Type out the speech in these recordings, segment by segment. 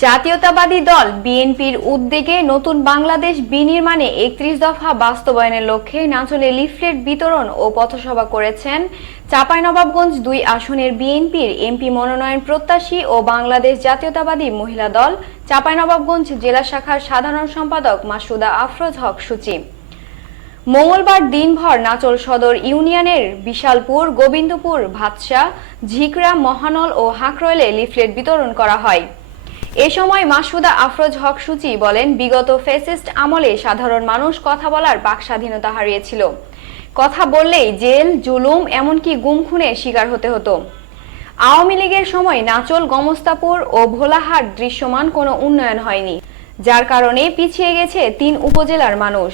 জাতীয়তাবাদী দল বিএনপির উদ্যোগে নতুন বাংলাদেশ বিনির্মাণে একত্রিশ দফা বাস্তবায়নের লক্ষ্যে নাচলে লিফলেট বিতরণ ও পথসভা করেছেন চাঁপাইনবাবগঞ্জ দুই আসনের বিএনপির এমপি মনোনয়ন প্রত্যাশী ও বাংলাদেশ জাতীয়তাবাদী মহিলা দল চাঁপাইনবাবগঞ্জ জেলা শাখার সাধারণ সম্পাদক মাসুদা আফরোজ হক সূচি মঙ্গলবার দিনভর নাচল সদর ইউনিয়নের বিশালপুর, গোবিন্দপুর ভাতশা ঝিকরা, মহানল ও হাকরোলে লিফলেট বিতরণ করা হয়। এ সময় মাসুদা আফরোজ হক সূচি বলেন, বিগত ফেসিস্ট আমলে সাধারণ মানুষ কথা বলার বাক স্বাধীনতা হারিয়েছিল। কথা বললেই জেল, জুলুম, এমনকি গুম খুনে শিকার হতে হতো। আওয়ামী লীগের সময় নাচল গমস্তাপুর ও ভোলাহাট দৃশ্যমান কোনো উন্নয়ন হয়নি, যার কারণে পিছিয়ে গেছে তিন উপজেলার মানুষ।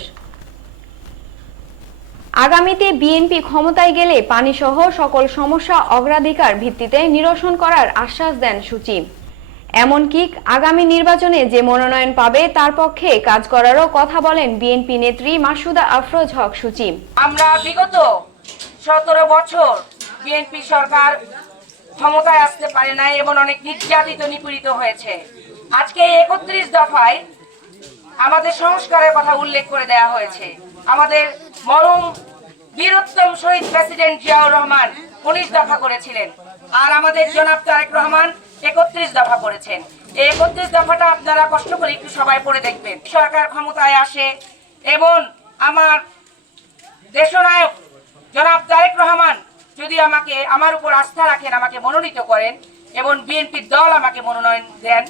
আগামীতে বিএনপি ক্ষমতায় গেলে পানিসহ সকল সমস্যা অগ্রাধিকার ভিত্তিতে নিরসন করার আশ্বাস দেন সূচি। এমনকি আগামী নির্বাচনে যে মনোনয়ন পাবে, তার পক্ষে কাজ করারও কথা বলেন বিএনপি নেত্রী মাসুদা আফরোজ হক সূচি। আমরা বিগত সতেরো বছর বিএনপি সরকার ক্ষমতায় আসতে পারে নাই এবং অনেক নির্যাতিত, নিপীড়িত হয়েছে। আজকে একত্রিশ দফায় আমাদের সংস্কারের কথা উল্লেখ করে দেয়া হয়েছে। আমাদের মরম বীরোত্তম শহীদ প্রেসিডেন্ট জিয়াউর রহমান উনিশ দফা করেছিলেন। আর আমাদের জনাব তারেক রহমান একত্রিশ দফা করেছেন। এই একত্রিশ দফাটা আপনারা কষ্ট করে একটু সবাই পড়ে দেখবেন। সরকার ক্ষমতায় আসে এবং আমার দেশনায়ক জনাব তারেক রহমান যদি আমাকে আমার উপর আস্থা রাখেন আমাকে মনোনীত করেন এবং বিএনপির দল আমাকে মনোনয়ন দেন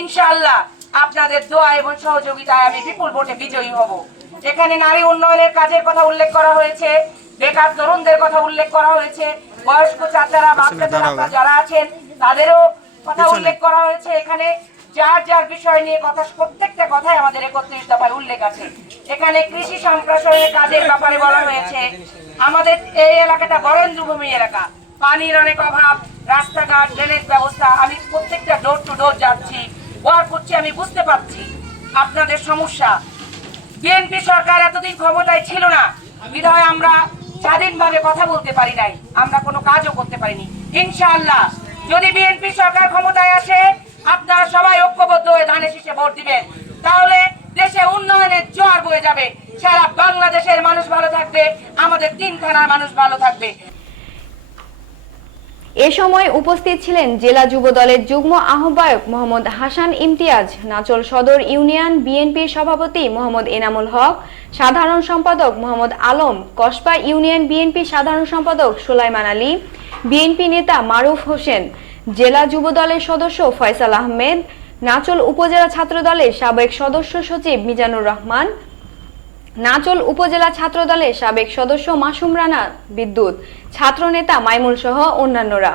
ইনশাআল্লাহ আপনাদের দোয়া এবং সহযোগিতায় আমি বিপুল ভোটে বিজয়ী হব। এখানে নারী উন্নয়নের কাজের কথা উল্লেখ করা হয়েছে বেকার তরুণদের কথা উল্লেখ করা হয়েছে বয়স্ক চাচারা বাচ্চারা যারা আছেন তাদেরও কথা উল্লেখ করা হয়েছে। এখানে যার যার বিষয় নিয়ে কথা প্রত্যেকটা কথাই আমাদের একত্রিশ দফায় উল্লেখ আছে। এখানে কৃষি সম্প্রসারণের কাজের ব্যাপারে বলা হয়েছে আমাদের এই এলাকাটা বরেন্দ্র ভূমি এলাকা। পানির অনেক অভাব রাস্তাঘাট ড্রেনেজ ব্যবস্থা আমি প্রত্যেকটা ডোর টু ডোর যাচ্ছি ওয়ার্ক করছি আমি বুঝতে পারছি আপনাদের সমস্যা। বিএনপি সরকার এতদিন ক্ষমতায় ছিল না। বিধায় আমরা স্বাধীনভাবে কথা বলতে পারি নাই। আমরা কোনো কাজও করতে পারিনি। ইনশাআল্লাহ যদি বিএনপি সরকার ক্ষমতায় আসে, আপনারা সবাই ঐক্যবদ্ধ হয়ে ধানের শীষে ভোট দিবেন। তাহলে দেশে উন্নয়নের জোয়ার বয়ে যাবে। সারা বাংলাদেশের মানুষ ভালো থাকবে, আমাদের তিন থানার মানুষ ভালো থাকবে। এ সময় উপস্থিত ছিলেন জেলা যুব দলের যুগ্ম আহ্বায়ক মোহাম্মদ হাসান ইমতিয়াজ, নাচল সদর ইউনিয়ন বিএনপির সভাপতি মোহাম্মদ এনামুল হক, সাধারণ সম্পাদক মোহাম্মদ আলম, কসবা ইউনিয়ন বিএনপি সাধারণ সম্পাদক সুলাইমান আলী বিএনপি নেতা মারুফ হোসেন, জেলা যুব দলের সদস্য ফয়সাল আহমেদ, নাচল উপজেলা ছাত্র দলের সাবেক সদস্য সচিব মিজানুর রহমান, নাচল উপজেলা ছাত্র দলের সাবেক সদস্য মাসুম রানা বিদ্যুৎ ছাত্রনেতা মাইমুল সহ অন্যান্যরা।